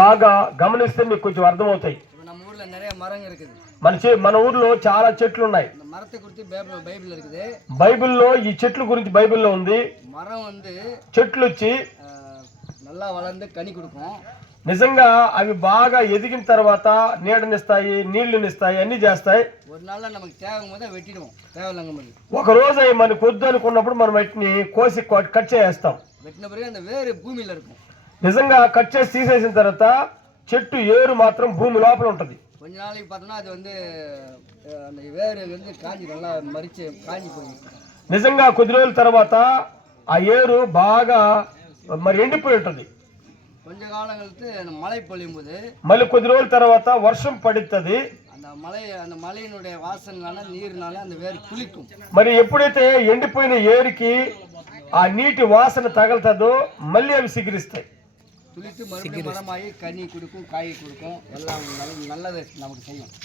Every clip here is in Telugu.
బాగా గమనిస్తే మీకు కొంచెం అర్థమవుతాయి. మన ఊర్లో చాలా చెట్లు ఉన్నాయి. బైబిల్లో ఈ చెట్ల గురించి బైబిల్లో ఉంది. చెట్లు వచ్చి నిజంగా అవి బాగా ఎదిగిన తర్వాత నీడనిస్తాయి, నీళ్లునిస్తాయి, అన్ని చేస్తాయి. ఒక రోజు అవి మనకు వద్దు అనుకున్నప్పుడు మనం వాటిని కోసి కట్ చేస్తాం. నిజంగా కట్ చేసి తీసేసిన తర్వాత చెట్టు ఏరు మాత్రం భూమి లోపల ఉంటది. నిజంగా కొద్ది రోజుల తర్వాత ఆ ఏరు బాగా మరి ఎండిపోయి ఉంటుంది. మళ్ళీ కొద్ది రోజుల తర్వాత వర్షం పడుతుంది. మరి ఎప్పుడైతే ఎండిపోయిన ఏరుకి ఆ నీటి వాసన తగలుతుందో మళ్ళీ అవి సిగిరిస్తాయి.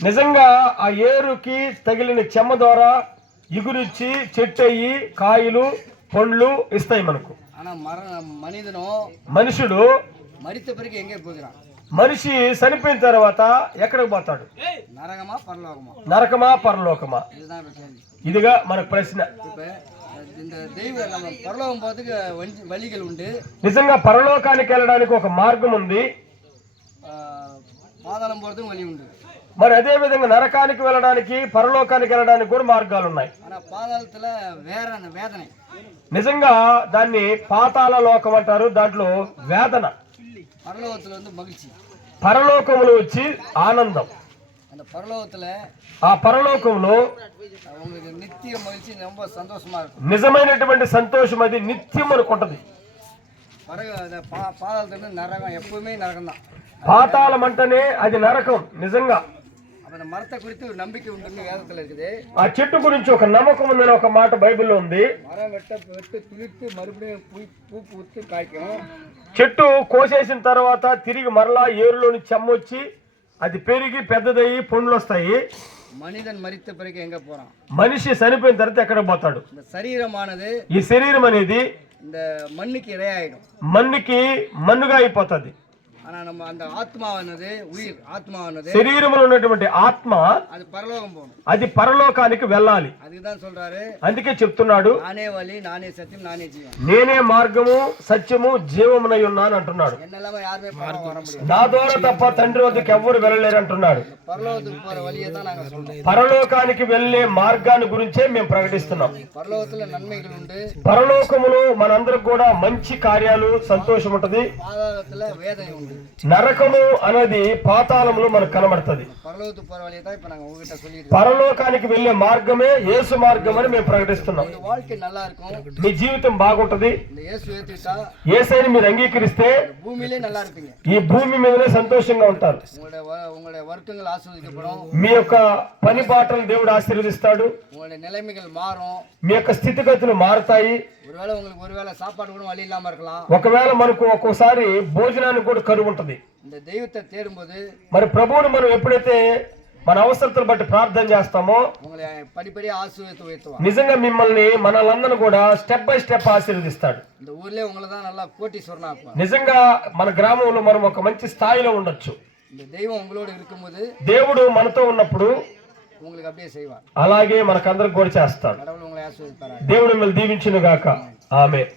నిజంగా ఆ ఏరుకి తగిలిన చెమ్మ ద్వారా ఇగురిచ్చి చెట్టు అయ్యి కాయలు పండ్లు ఇస్తాయి మనకు. మనుషుడు మనిషి చనిపోయిన తర్వాత ఎక్కడికి పోతాడు? నరకమా పరలోకమా? ఇదిగా మనకు ప్రశ్న. నిజంగా పరలోకానికి వెళ్ళడానికి ఒక మార్గం ఉంది, మరి అదే విధంగా నరకానికి వెళ్ళడానికి పరలోకానికి వెళ్ళడానికి కూడా మార్గాలు ఉన్నాయి. నిజంగా దాన్ని పాతాళ లోకం అంటారు. దాంట్లో వేదన, పరలోకములు వచ్చి ఆనందం. ఆ పరలోకంలో నిజమైనటువంటి సంతోషం అది నిత్యం అనుకుంటది. పాతాళం అంటేనే అది నరకం. నిజంగా ఆ చెట్టు గురించి ఒక నమ్మకం ఉందని ఒక మాట బైబిల్లో ఉంది. చెట్టు కోసేసిన తర్వాత తిరిగి మరలా ఏరులోని చెమ్మొచ్చి అది పెరిగి పెద్దదయ్యి పండ్లు వస్తాయి. మనిషి చనిపోయిన తర్వాత ఎక్కడ పోతాడు? ఈ శరీరం అనేది మన్నుకి మన్నుగా అయిపోతుంది. శరీరంలో ఉన్నటువంటి ఆత్మ అది పరలోకానికి వెళ్ళాలి. అందుకే చెప్తున్నాడు, నేనే మార్గము సత్యము జీవమునై ఉన్నాను అంటున్నాడు. నా ద్వారా తప్ప తండ్రి వద్దకు ఎవ్వరు వెళ్ళలేరు అంటున్నాడు. పరలోకానికి వెళ్లే మార్గాన్ని గురించే మేము ప్రకటిస్తున్నాం. పరలోకములో మనందరికి కూడా మంచి కార్యాలు, సంతోషం ఉంటది. నరకము అనేది పాతాళంలో మనకు కనబడుతుంది. పరలోకానికి వెళ్లే మార్గమే యేసు మార్గం అని మేము ప్రకటిస్తున్నాం. మీ జీవితం బాగుంటది. యేసుని మీరు అంగీకరిస్తే ఈ భూమి మీదనే సంతోషంగా ఉంటారు. మీ యొక్క పని బాటలు దేవుడు ఆశీర్వదిస్తాడు. మీ యొక్క స్థితిగతులు మారుతాయి. ఒకవేళ మనకు ఒక్కోసారి భోజనానికి కూడా కరువు ఉంటది. మరి ప్రభువుని మనం ఎప్పుడైతే మన అవసరతలు బట్టి ప్రార్థన చేస్తామో నిజంగా మిమ్మల్ని మనలందరూ కూడా స్టెప్ బై స్టెప్ ఆశీర్వదిస్తాడు. నిజంగా మన గ్రామంలో మనం ఒక మంచి స్థాయిలో ఉండొచ్చు. దేవుడు మనతో ఉన్నప్పుడు అలాగే మనకందరికి కూడా చేస్తాడు. దేవుడు మిమ్మల్ని దీవించును గాక. ఆమేన్.